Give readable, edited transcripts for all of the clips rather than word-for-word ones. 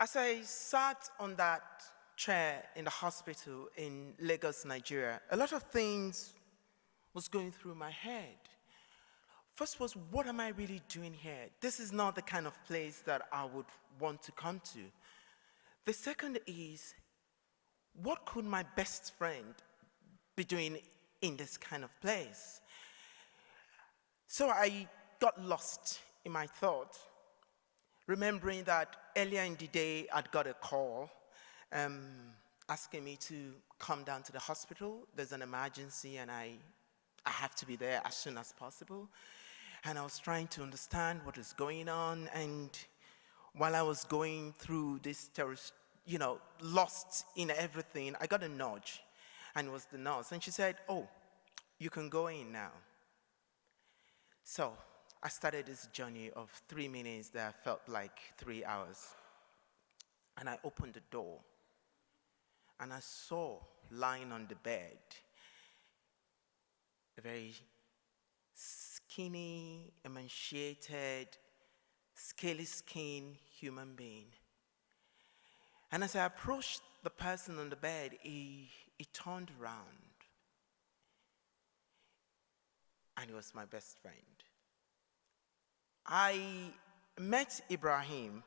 As I sat on that chair in the hospital in Lagos, Nigeria, a lot of things was going through my head. First was, what am I really doing here? This is not the kind of place that I would want to come to. The second is, what could my best friend be doing in this kind of place? So I got lost in my thought, remembering that earlier in the day I'd got a call asking me to come down to the hospital. There's an emergency and I have to be there as soon as possible. And I was trying to understand what is going on. And while I was going through this lost in everything, I got a nudge. And it was the nurse. And she said, "Oh, you can go in now." So I started this journey of 3 minutes that felt like 3 hours. And I opened the door. And I saw lying on the bed a very skinny, emaciated, scaly skinned human being. And as I approached the person on the bed, he turned around. And he was my best friend. I met Ibrahim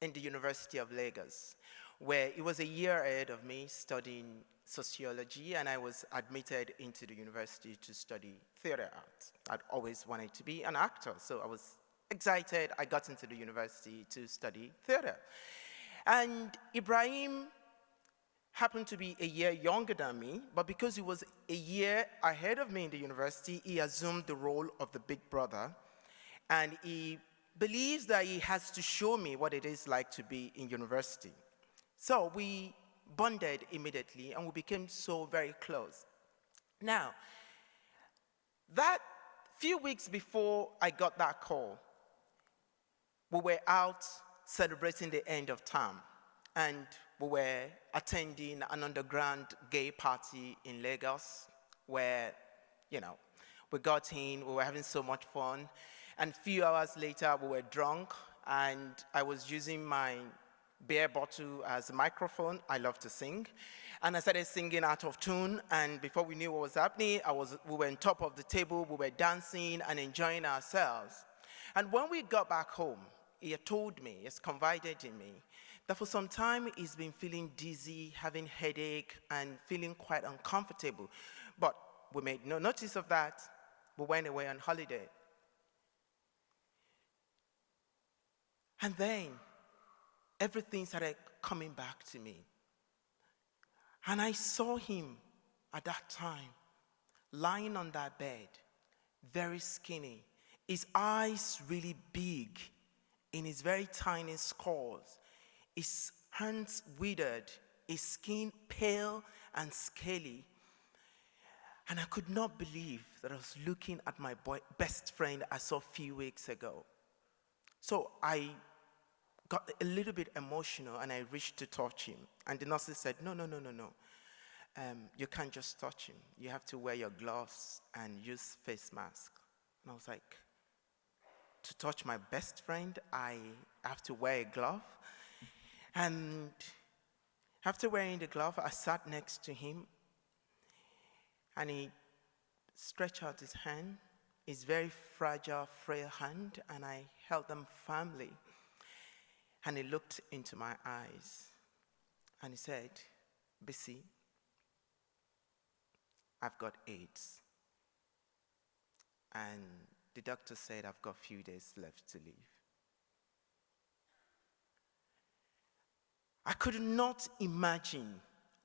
in the University of Lagos, where he was a year ahead of me studying sociology, and I was admitted into the university to study theater arts. I'd always wanted to be an actor, so I was excited. I got into the university to study theater. And Ibrahim happened to be a year younger than me, but because he was a year ahead of me in the university, he assumed the role of the big brother, and he believes that he has to show me what it is like to be in university. So we bonded immediately, and we became so very close. Now, that few weeks before I got that call, we were out celebrating the end of term, and we were attending an underground gay party in Lagos where, we got in, we were having so much fun, and a few hours later we were drunk, and I was using my beer bottle as a microphone. I love to sing. And I started singing out of tune, and before we knew what was happening, we were on top of the table, we were dancing and enjoying ourselves. And when we got back home, he had told me, he has confided in me, that for some time he's been feeling dizzy, having headache, and feeling quite uncomfortable. But we made no notice of that. We went away on holiday. And then everything started coming back to me. And I saw him at that time, lying on that bed, very skinny, his eyes really big, in his very tiny scars, his hands withered, his skin pale and scaly. And I could not believe that I was looking at my best friend I saw a few weeks ago. So I got a little bit emotional and I reached to touch him. And the nurses said, no. You can't just touch him. You have to wear your gloves and use face mask. And I was like, to touch my best friend, I have to wear a glove. And after wearing the glove, I sat next to him and he stretched out his hand, his very fragile, frail hand, and I held them firmly. And he looked into my eyes and he said, "Bisi, I've got AIDS. And the doctor said I've got a few days left to live." I could not imagine,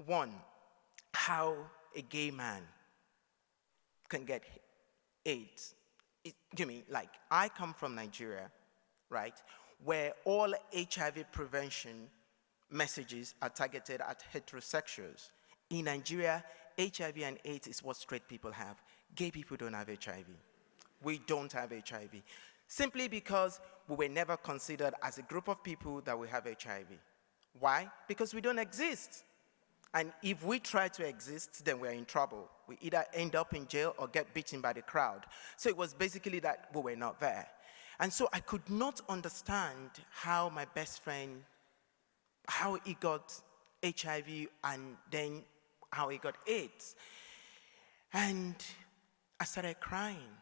one, how a gay man can get AIDS. I come from Nigeria, right, where all HIV prevention messages are targeted at heterosexuals. In Nigeria, HIV and AIDS is what straight people have. Gay people don't have HIV. We don't have HIV. Simply because we were never considered as a group of people that we have HIV. Why? Because we don't exist. And if we try to exist, then we're in trouble. We either end up in jail or get beaten by the crowd. So it was basically that we were not there. And so I could not understand how my best friend, how he got HIV and then how he got AIDS. And I started crying.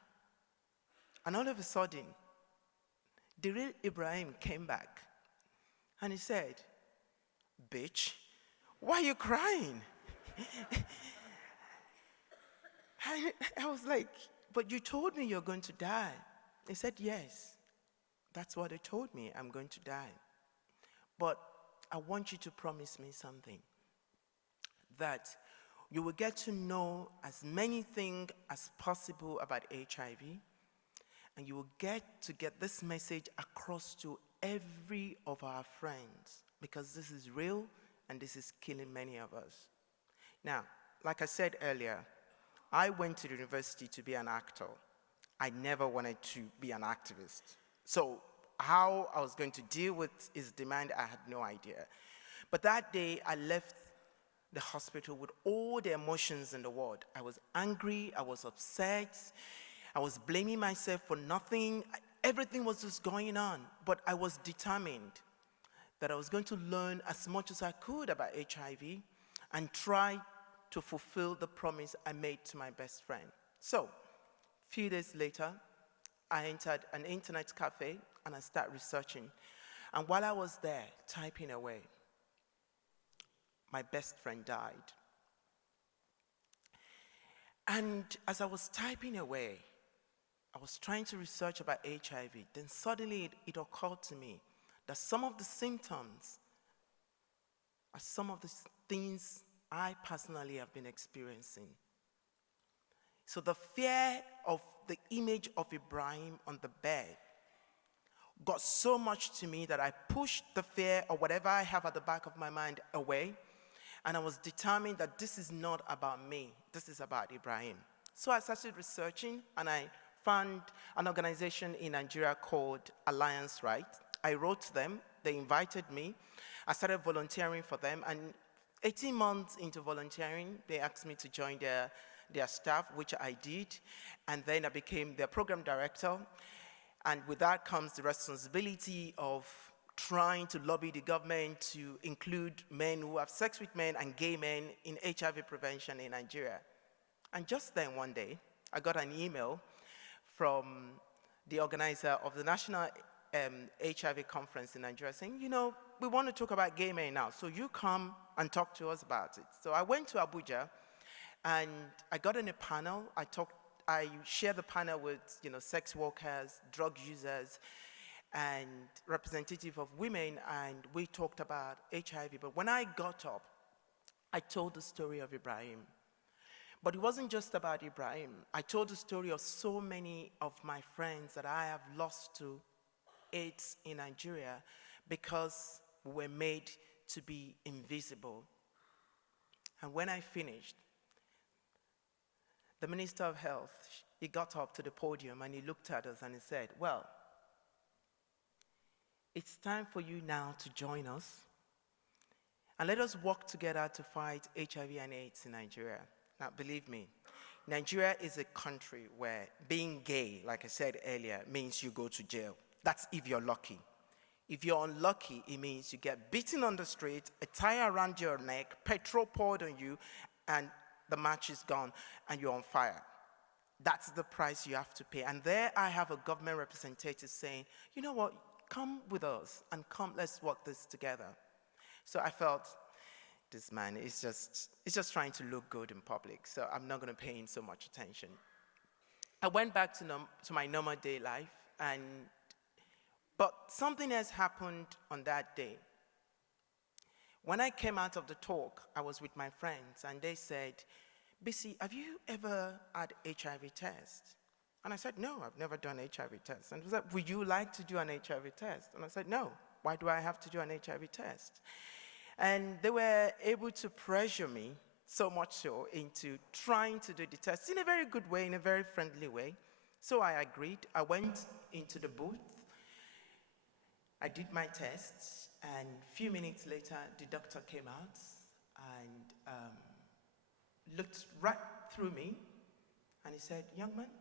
And all of a sudden, the real Ibrahim came back and he said, "Bitch, why are you crying?" I was like, "But you told me you're going to die." He said, "Yes, that's what they told me, I'm going to die. But I want you to promise me something, that you will get to know as many things as possible about HIV, and you will get this message across to every of our friends, because this is real and this is killing many of us." Now, like I said earlier, I went to the university to be an actor. I never wanted to be an activist. So how I was going to deal with his demand, I had no idea. But that day, I left the hospital with all the emotions in the world. I was angry, I was upset, I was blaming myself for nothing. Everything was just going on. But I was determined that I was going to learn as much as I could about HIV and try to fulfill the promise I made to my best friend. So, a few days later, I entered an internet cafe and I started researching. And while I was there, typing away, my best friend died. And as I was typing away, I was trying to research about HIV. Then suddenly it occurred to me that some of the symptoms are some of the things I personally have been experiencing. So the fear of the image of Ibrahim on the bed got so much to me that I pushed the fear or whatever I have at the back of my mind away, and I was determined that this is not about me, this is about Ibrahim. So I started researching, and I found an organization in Nigeria called Alliance Right. I wrote them, they invited me, I started volunteering for them, and 18 months into volunteering, they asked me to join their staff, which I did, and then I became their program director. And with that comes the responsibility of trying to lobby the government to include men who have sex with men and gay men in HIV prevention in Nigeria. And just then one day, I got an email from the organizer of the National HIV conference in Nigeria saying, "You know, we want to talk about gay men now, so you come and talk to us about it." So I went to Abuja and I got in a panel. I shared the panel with sex workers, drug users, and representative of women, and we talked about HIV. But when I got up, I told the story of Ibrahim. But it wasn't just about Ibrahim. I told the story of so many of my friends that I have lost to AIDS in Nigeria because we were made to be invisible. And when I finished, the Minister of Health, he got up to the podium and he looked at us and he said, "Well, it's time for you now to join us and let us work together to fight HIV and AIDS in Nigeria." Now, believe me, Nigeria is a country where being gay, like I said earlier, means you go to jail. That's if you're lucky. If you're unlucky, it means you get beaten on the street, a tie around your neck, petrol poured on you, and the match is gone, and you're on fire. That's the price you have to pay. And there I have a government representative saying, "You know what, come with us, and come, let's work this together." So I felt, this man is just trying to look good in public, so I'm not going to pay him so much attention. I went back to my normal day life, but something else happened on that day. When I came out of the talk, I was with my friends, and they said, "Bisi, have you ever had HIV test?" And I said, "No, I've never done HIV test." And they said, "Would you like to do an HIV test?" And I said, "No, why do I have to do an HIV test?" And they were able to pressure me, so much so, into trying to do the test in a very good way, in a very friendly way. So I agreed. I went into the booth. I did my tests, and a few minutes later, the doctor came out and looked right through me, and he said, "Young man,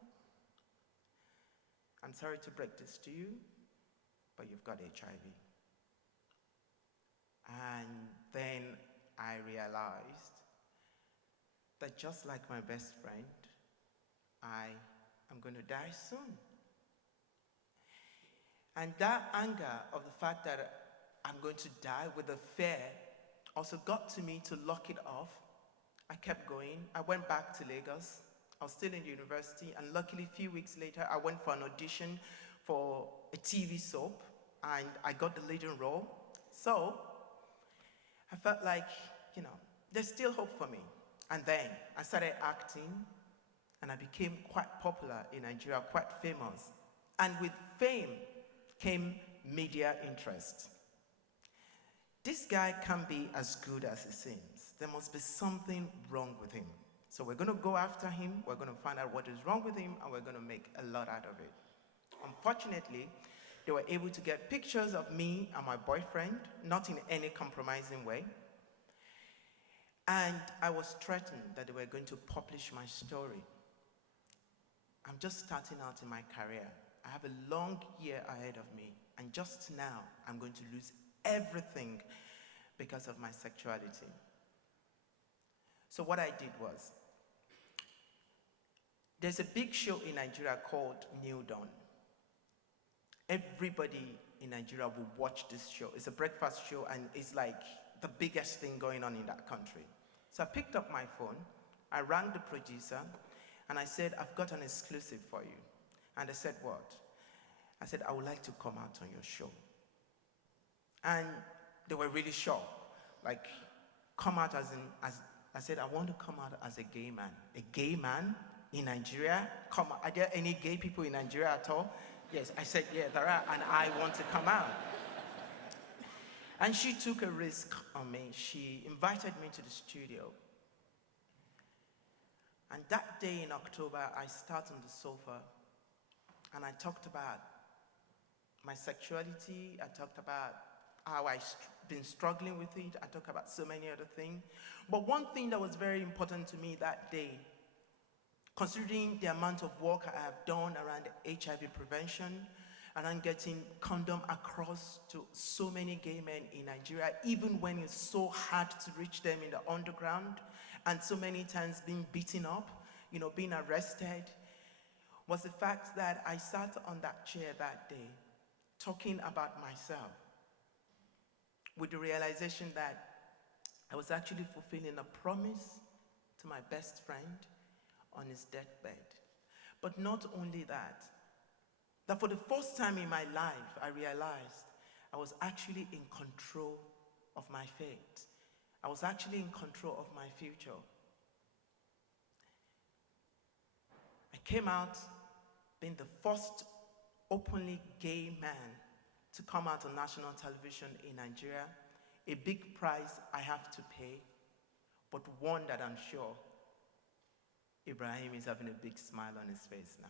I'm sorry to break this to you, but you've got HIV. And then I realized that just like my best friend, I am going to die soon. And that anger of the fact that I'm going to die with the fear also got to me to lock it off. I kept going. I went back to Lagos. I was still in the university, and luckily a few weeks later, I went for an audition for a TV soap, and I got the leading role. So I felt like, there's still hope for me. And then I started acting, and I became quite popular in Nigeria, quite famous. And with fame came media interest. This guy can't be as good as he seems. There must be something wrong with him. So we're going to go after him, we're going to find out what is wrong with him, and we're going to make a lot out of it. Unfortunately, they were able to get pictures of me and my boyfriend, not in any compromising way. And I was threatened that they were going to publish my story. I'm just starting out in my career. I have a long year ahead of me, and just now I'm going to lose everything because of my sexuality. So what I did was, there's a big show in Nigeria called New Dawn. Everybody in Nigeria will watch this show. It's a breakfast show, and it's like the biggest thing going on in that country. So I picked up my phone, I rang the producer, and I said, I've got an exclusive for you. And they said, what? I said, I would like to come out on your show. And they were really shocked. Like, come out I said, I want to come out as a gay man. A gay man in Nigeria? Are there any gay people in Nigeria at all? Yes, I said, yeah, there are, and I want to come out. And she took a risk on me. She invited me to the studio. And that day in October, I sat on the sofa, and I talked about my sexuality. I talked about how I've been struggling with it. I talked about so many other things. But one thing that was very important to me that day, considering the amount of work I have done around HIV prevention, around getting condom across to so many gay men in Nigeria, even when it's so hard to reach them in the underground, and so many times being beaten up, being arrested, was the fact that I sat on that chair that day talking about myself with the realization that I was actually fulfilling a promise to my best friend on his deathbed. But not only that for the first time in my life, I realized I was actually in control of my fate. I was actually in control of my future. I came out being the first openly gay man to come out on national television in Nigeria. A big price I have to pay, but one that I'm sure Ibrahim is having a big smile on his face now.